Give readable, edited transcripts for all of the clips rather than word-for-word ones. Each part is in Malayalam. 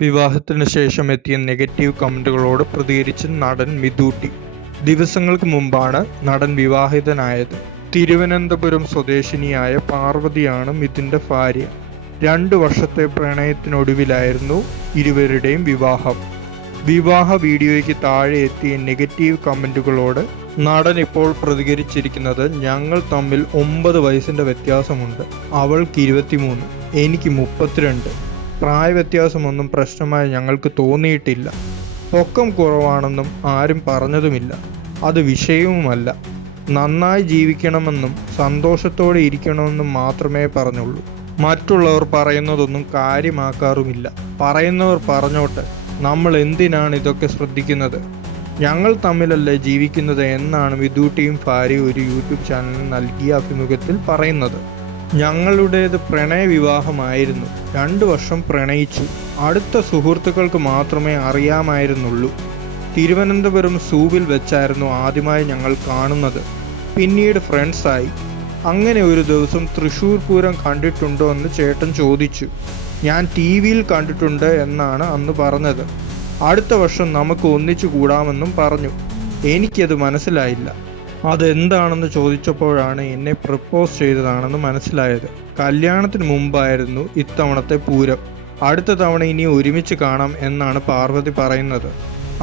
വിവാഹത്തിന് ശേഷം എത്തിയ നെഗറ്റീവ് കമന്റുകളോട് പ്രതികരിച്ച് നടൻ മിഥുട്ടി. ദിവസങ്ങൾക്ക് മുമ്പാണ് നടൻ വിവാഹിതനായത്. തിരുവനന്തപുരം സ്വദേശിനിയായ പാർവതിയാണ് മിഥുന്റെ ഭാര്യ. 2 വർഷത്തെ പ്രണയത്തിനൊടുവിലായിരുന്നു ഇരുവരുടെയും വിവാഹം. വിവാഹ വീഡിയോയ്ക്ക് താഴെ എത്തിയ നെഗറ്റീവ് കമന്റുകളോട് നടൻ ഇപ്പോൾ പ്രതികരിച്ചിരിക്കുന്നത്: ഞങ്ങൾ തമ്മിൽ 9 വയസ്സിന്റെ വ്യത്യാസമുണ്ട്. അവൾക്ക് 23, എനിക്ക് 32. പ്രായവ്യത്യാസമൊന്നും പ്രശ്നമായി ഞങ്ങൾക്ക് തോന്നിയിട്ടില്ല. പൊക്കം കുറവാണെന്നും ആരും പറഞ്ഞതുമില്ല. അത് വിഷയവുമല്ല. നന്നായി ജീവിക്കണമെന്നും സന്തോഷത്തോടെ ഇരിക്കണമെന്നും മാത്രമേ പറഞ്ഞുള്ളൂ. മറ്റുള്ളവർ പറയുന്നതൊന്നും കാര്യമാക്കാറുമില്ല. പറയുന്നവർ പറഞ്ഞോട്ടെ, നമ്മൾ എന്തിനാണ് ഇതൊക്കെ ശ്രദ്ധിക്കുന്നത്? ഞങ്ങൾ തമ്മിലല്ലേ ജീവിക്കുന്നത് എന്നാണ് മിഥുട്ടിയും ഭാര്യയും ഒരു യൂട്യൂബ് ചാനലിന് നൽകിയ അഭിമുഖത്തിൽ പറയുന്നത്. ഞങ്ങളുടേത് പ്രണയവിവാഹമായിരുന്നു. 2 വർഷം പ്രണയിച്ചു. അടുത്ത സുഹൃത്തുക്കൾക്ക് മാത്രമേ അറിയാമായിരുന്നുള്ളൂ. തിരുവനന്തപുരം സൂവിൽ വെച്ചായിരുന്നു ആദ്യമായി ഞങ്ങൾ കാണുന്നത്. പിന്നീട് ഫ്രണ്ട്സായി. അങ്ങനെ ഒരു ദിവസം തൃശ്ശൂർ പൂരം കണ്ടിട്ടുണ്ടോ എന്ന് ചേട്ടൻ ചോദിച്ചു. ഞാൻ TV-യിൽ കണ്ടിട്ടുണ്ട് എന്നാണ് അന്ന് പറഞ്ഞത്. അടുത്ത വർഷം നമുക്ക് ഒന്നിച്ചു കൂടാമെന്നും പറഞ്ഞു. എനിക്കത് മനസ്സിലായില്ല. അതെന്താണെന്ന് ചോദിച്ചപ്പോഴാണ് എന്നെ പ്രപ്പോസ് ചെയ്തതാണെന്ന് മനസ്സിലായത്. കല്യാണത്തിന് മുമ്പായിരുന്നു ഇത്തവണത്തെ പൂരം. അടുത്ത തവണ ഇനി ഒരുമിച്ച് കാണാം എന്നാണ് പാർവതി പറയുന്നത്.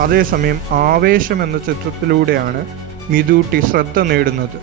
അതേസമയം ആവേശം എന്ന ചിത്രത്തിലൂടെയാണ് മിഥുട്ടി ശ്രദ്ധ നേടുന്നത്.